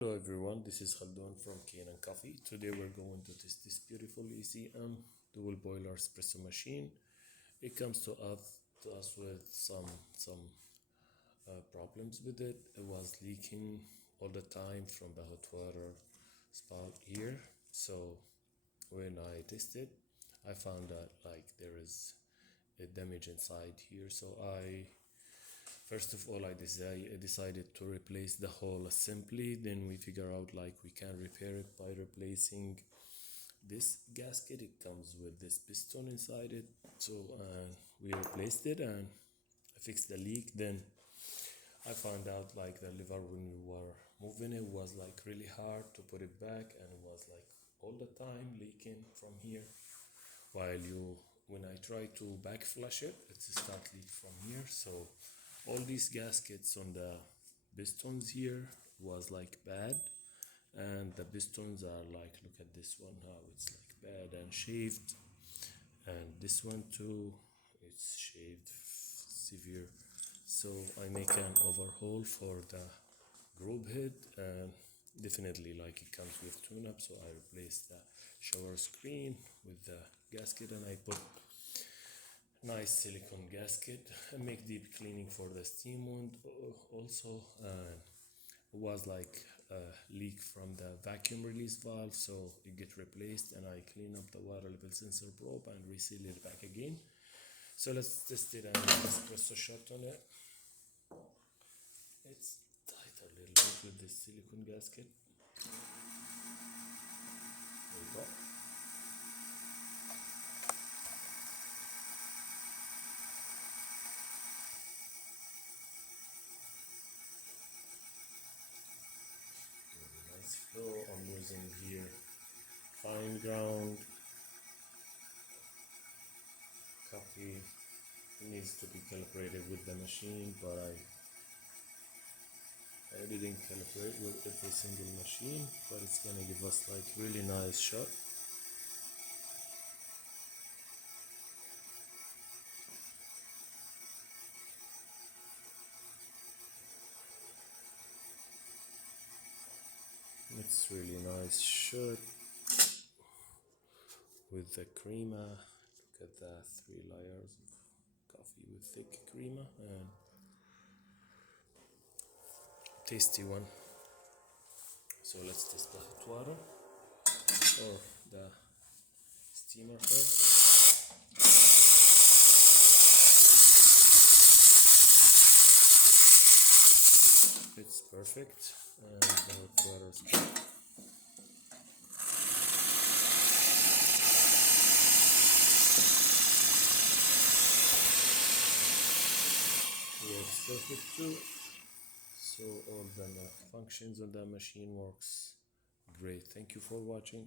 Hello everyone, this is Khaldun from Kanen Coffee. Today we're going to test this beautiful ECM dual boiler espresso machine. It comes to us with some problems with it. It was leaking all the time from the hot water spout here. So when I tested, I found that like there is a damage inside here. So first of all, I decided to replace the whole assembly. Then we figure out like we can repair it by replacing this gasket. It comes with this piston inside it. So we replaced it and I fixed the leak. Then I found out like the lever when we were moving it was like really hard to put it back, and it was like all the time leaking from here. While when I try to back flush it, it start leak from here. So all these gaskets on the pistons here was like bad, and the pistons are like, look at this one, how it's like bad and shaved, and this one too, it's shaved severe. So I make an overhaul for the group head, and definitely like it comes with tune-up. So I replaced the shower screen with the gasket, and I put nice silicone gasket and make deep cleaning for the steam wound also. And it was like a leak from the vacuum release valve, so it get replaced, and I clean up the water level sensor probe and reseal it back again. So let's test it and espresso shot on it. It's tight a little bit with this silicone gasket. There we go. Nice flow. I'm using here fine ground coffee. It needs to be calibrated with the machine, but I didn't calibrate with every single machine, but it's gonna give us like really nice shot. It's really nice shot with the crema. Look at that, 3 layers of coffee with thick crema, and tasty one. So let's test the hot water or the steamer first. It's perfect, and the hot water is good. Works perfect too. So all the functions on the machine works great. Thank you for watching.